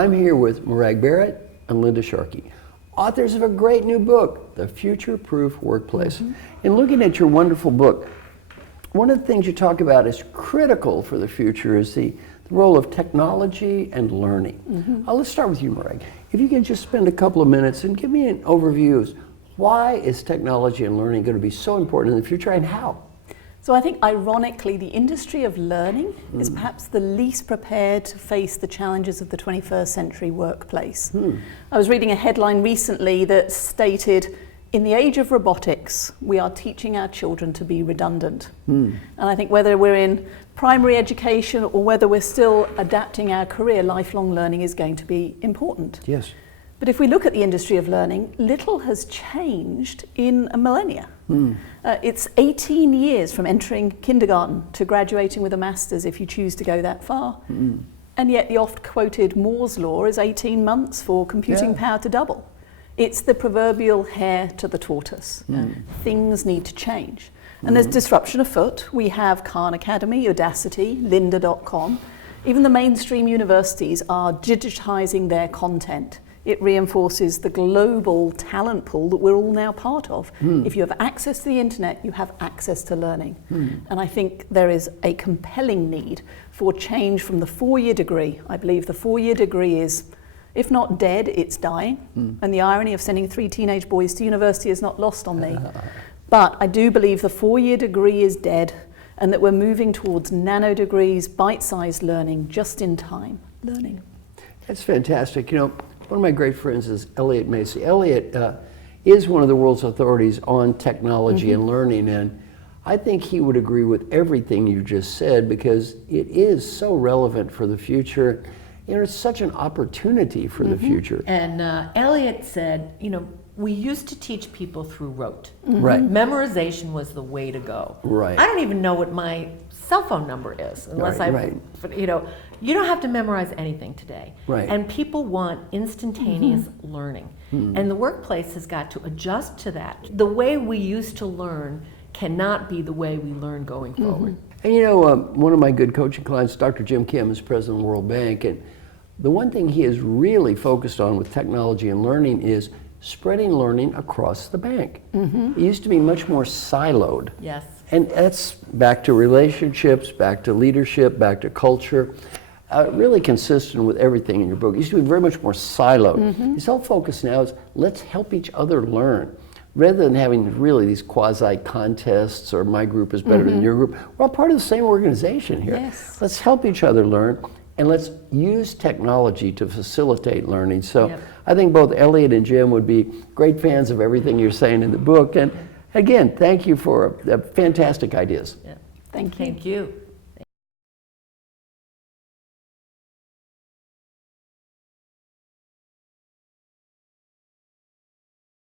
I'm here with Morag Barrett and Linda Sharkey, authors of a great new book, The Future-Proof Workplace. In looking at your wonderful book, one of the things you talk about is critical for the future is the role of technology and learning. Let's start with you, Morag. If you can just spend a couple of minutes and give me an overview of why is technology and learning going to be so important in the future and how? So I think ironically the industry of learning is perhaps the least prepared to face the challenges of the 21st century workplace. I was reading a headline recently that stated, in the age of robotics, we are teaching our children to be redundant. And I think whether we're in primary education or whether we're still adapting our career, lifelong learning is going to be important. Yes. But if we look at the industry of learning, little has changed in a millennia. It's 18 years from entering kindergarten to graduating with a master's if you choose to go that far. And yet the oft quoted Moore's law is 18 months for computing power to double. It's the proverbial hare to the tortoise. Things need to change. And there's disruption afoot. We have Khan Academy, Udacity, lynda.com. Even the mainstream universities are digitizing their content. It reinforces the global talent pool that we're all now part of. If you have access to the internet, you have access to learning. And I think there is a compelling need for change from the 4-year degree. I believe the 4-year degree is, if not dead, it's dying. And the irony of sending 3 teenage boys to university is not lost on me. But I do believe the 4-year degree is dead and that we're moving towards nano degrees, bite-sized learning, just in time learning. That's fantastic. You know, one of my great friends is Elliot Macy. Elliot is one of the world's authorities on technology and learning, and I think he would agree with everything you just said because it is so relevant for the future. You know, it's such an opportunity for the future. And Elliot said, you know, we used to teach people through rote. Right. Memorization was the way to go. Right. I don't even know what my cell phone number is unless you know, you don't have to memorize anything today. Right. And people want instantaneous learning. And the workplace has got to adjust to that. The way we used to learn cannot be the way we learn going forward. And you know, one of my good coaching clients, Dr. Jim Kim, is president of the World Bank, and the one thing he is really focused on with technology and learning is spreading learning across the bank. It used to be much more siloed. Yes. And that's back to relationships, back to leadership, back to culture. Really consistent with everything in your book. It used to be very much more siloed. His whole focus now is let's help each other learn. Rather than having really these quasi-contests or my group is better than your group, we're all part of the same organization here. Yes. Let's help each other learn and let's use technology to facilitate learning. So I think both Elliot and Jim would be great fans of everything you're saying in the book. And again, thank you for fantastic ideas. Thank you. Thank you.